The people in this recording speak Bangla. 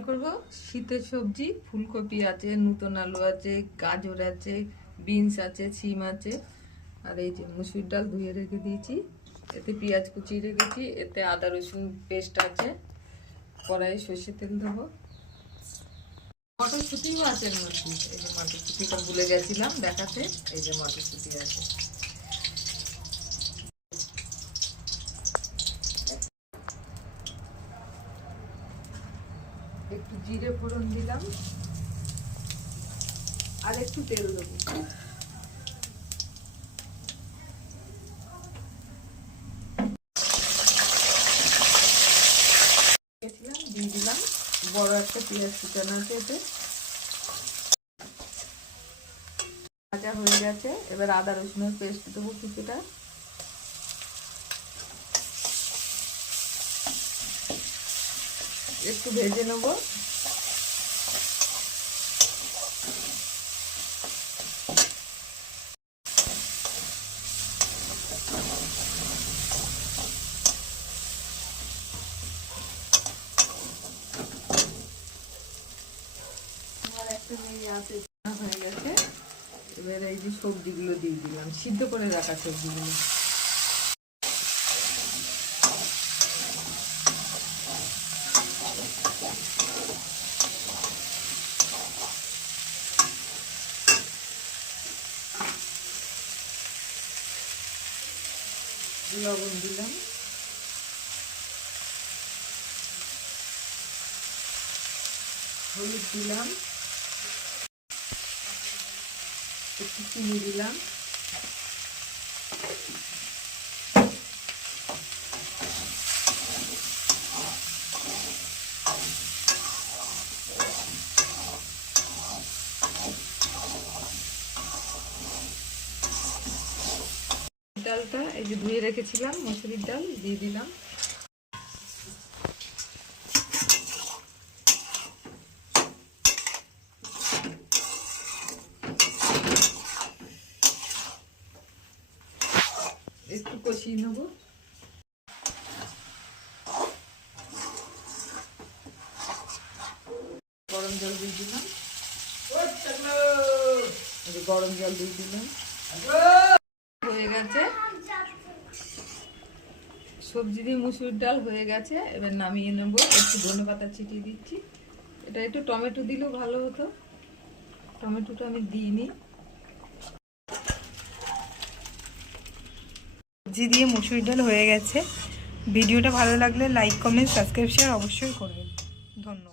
করব? শীতের সবজি, ফুলকপি আছে, নূতন আলু আছে, গাজর আছে, বিনস আছে সিম আছে, আর এই যে মুসুর ডাল ধুয়ে রেখে দিয়েছি। এতে পেঁয়াজ কুচিয়ে রেখেছি, এতে আদা, রসুন পেস্ট আছে। কড়াইয়ে সর্ষে তেল দেবো। মটরশুঁটিও আছে এর এই যে মটরশুঁটিটা ভুলে গেছিলাম দেখাতে, এই যে মটরশুঁটি আছে। একটু জিরে ফোড়ন দিলাম। আর একটু তেল দেবো। দিয়ে দিলাম। বড় একটা পেঁয়াজ কুচানো আছে ভাজা হয়ে গেছে। এবার আদা রসুনের পেস্ট দেবো কিছুটা। একটু ভেজে নেব। হয়ে গেছে। এবার এই যে সবজিগুলো দিয়ে দিলাম, সিদ্ধ করে রাখা সবজিগুলো। লবণ দিলাম। হলুদ দিলাম। একটু চিনি দিলাম। এই যে ধুয়ে রেখেছিলাম, মসুরির ডাল দিয়ে দিলাম। একটু কষিয়ে নেব। গরম জল দিয়ে দিলাম। গরম জল দিয়ে দিলাম। গেছে সবজি দিয়ে মুসুর ডাল হয়ে গেছে, এবার নামিয়ে নেব। একটু ধনে পাতা ছিটিয়ে দিচ্ছি। এটা একটু টমেটো দিলেও ভালো হতো। টমেটোটা আমি দিইনি। সবজি দিয়ে মুসুর ডাল হয়ে গেছে। ভিডিওটা ভালো লাগলে লাইক, কমেন্ট, সাবস্ক্রাইব শেয়ার অবশ্যই করবেন। ধন্যবাদ।